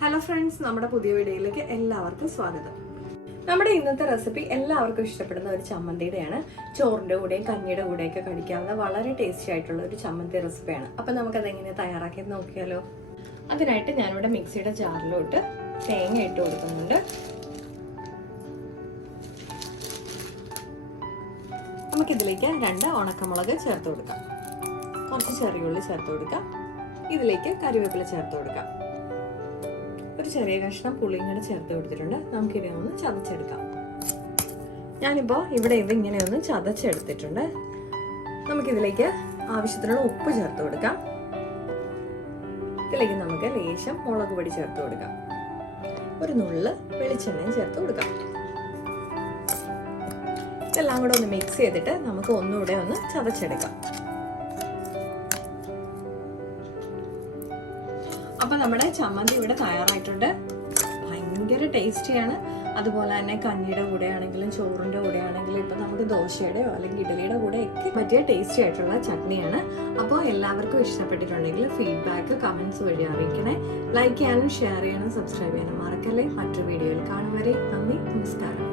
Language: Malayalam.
Hello friends, നമ്മുടെ പുതിയ വീഡിയോയിലേക്ക് എല്ലാവർക്കും സ്വാഗതം. നമ്മുടെ ഇന്നത്തെ റെസിപ്പി എല്ലാവർക്കും ഇഷ്ടപ്പെടുന്ന ഒരു ചമ്മന്തിയുടെയാണ്. ചോറിന്റെ കൂടെയും കഞ്ഞിയുടെ കൂടെയൊക്കെ കഴിക്കാവുന്ന വളരെ ടേസ്റ്റി ആയിട്ടുള്ള ഒരു ചമ്മന്തി റെസിപ്പിയാണ്. അപ്പോൾ നമുക്ക് അത് എങ്ങനെ തയ്യാറാക്കി നോക്കിയാലോ? അതിനായിട്ട് ഞാൻ ഇവിടെ മിക്സിയുടെ ജാറിലോട്ട് തേങ്ങ ഇട്ട് കൊടുക്കുന്നുണ്ട്. നമുക്ക് ഇതിലേക്ക് 2 ഉണക്കമുളക് ചേർത്ത് കൊടുക്കാം. കുറച്ച് ചെറിയ ഉള്ളി ചേർത്ത് കൊടുക്കാം. ഇതിലേക്ക് കറിവേപ്പില ചേർത്ത് കൊടുക്കാം. ഒരു ചെറിയ കഷ്ണം പുളിയും കൂടെ ചേർത്ത് കൊടുത്തിട്ടുണ്ട്. നമുക്കിതിനെ ഒന്ന് ചതച്ചെടുക്കാം. ഞാനിപ്പോൾ ഇവിടെ ഇങ്ങനെ ഒന്ന് ചതച്ചെടുത്തിട്ടുണ്ട്. നമുക്കിതിലേക്ക് ആവശ്യത്തിനുള്ള ഉപ്പ് ചേർത്ത് കൊടുക്കാം. ഇതിലേക്ക് നമുക്ക് ലേശം മുളക് പൊടി ചേർത്ത് കൊടുക്കാം. ഒരു നുള്ള് വെളിച്ചെണ്ണയും ചേർത്ത് കൊടുക്കാം. ഇതെല്ലാം കൂടെ ഒന്ന് മിക്സ് ചെയ്തിട്ട് നമുക്ക് ഒന്നുകൂടെ ഒന്ന് ചതച്ചെടുക്കാം. അപ്പൊ നമ്മുടെ ചമ്മന്തി ഇവിടെ തയ്യാറായിട്ടുണ്ട്. ഭയങ്കര ടേസ്റ്റിയാണ്. അതുപോലെ തന്നെ കഞ്ഞിയുടെ കൂടെ ആണെങ്കിലും ചോറിന്റെ കൂടെ ആണെങ്കിലും ഇപ്പൊ നമുക്ക് ദോശയുടെയോ അല്ലെങ്കിൽ ഇഡലിയുടെ കൂടെ ഒക്കെ പറ്റിയ ടേസ്റ്റി ആയിട്ടുള്ള ചട്നിയാണ്. അപ്പോൾ എല്ലാവർക്കും ഇഷ്ടപ്പെട്ടിട്ടുണ്ടെങ്കിൽ ഫീഡ്ബാക്ക് കമന്റ്സ് വഴി അറിയിക്കണേ. ലൈക്ക് ചെയ്യാനും ഷെയർ ചെയ്യാനും സബ്സ്ക്രൈബ് ചെയ്യാനും മറക്കല്ലേ. മറ്റൊരു വീഡിയോയിൽ കാണും വരെ നന്ദി, നമസ്കാരം.